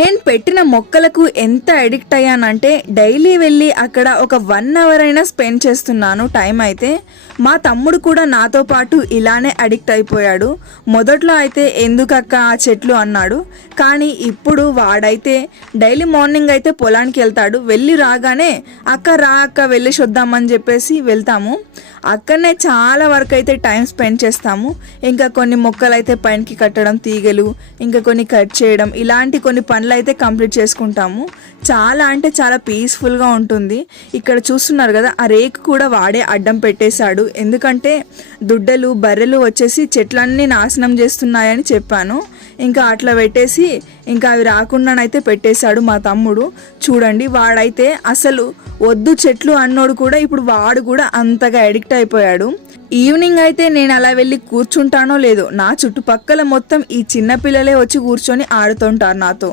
నేను పెట్టిన మొక్కలకు ఎంత అడిక్ట్ అయ్యానంటే డైలీ వెళ్ళి అక్కడ ఒక 1 అవర్ అయినా స్పెండ్ చేస్తున్నాను టైం అయితే. మా తమ్ముడు కూడా నాతో పాటు ఇలానే అడిక్ట్ అయిపోయాడు. మొదట్లో అయితే ఎందుకక్క ఆ చెట్లు అన్నాడు, కానీ ఇప్పుడు వాడైతే డైలీ మార్నింగ్ అయితే పొలానికి వెళ్తాడు. వెళ్ళి రాగానే అక్క రా అక్క వెళ్ళి చూద్దామని చెప్పేసి వెళ్తాము. అక్కడనే చాలా వరకు అయితే టైం స్పెండ్ చేస్తాము. ఇంకా కొన్ని మొక్కలు అయితే పైనకి కట్టడం, తీగలు ఇంకా కొన్ని కట్ చేయడం, ఇలాంటి కొన్ని పనులు అయితే కంప్లీట్ చేసుకుంటాము. చాలా అంటే చాలా పీస్ఫుల్గా ఉంటుంది. ఇక్కడ చూస్తున్నారు కదా, ఆ రేకు కూడా వాడే అడ్డం పెట్టేశాడు. ఎందుకంటే దుడ్డలు బర్రెలు వచ్చేసి చెట్లన్నీ నాశనం చేస్తున్నాయని చెప్పాను. ఇంకా అట్లా పెట్టేసి ఇంకా అవి రాకుండానైతే పెట్టేశాడు మా తమ్ముడు. చూడండి, వాడైతే అసలు వద్దు చెట్లు అన్నోడు కూడా ఇప్పుడు వాడు కూడా అంతగా అడిక్ట్ అయిపోయాడు. ఈవినింగ్ అయితే నేను అలా వెళ్ళి కూర్చుంటానో లేదో, నా చుట్టుపక్కల మొత్తం ఈ చిన్న పిల్లలే వచ్చి కూర్చొని ఆడుతుంటారు నాతో.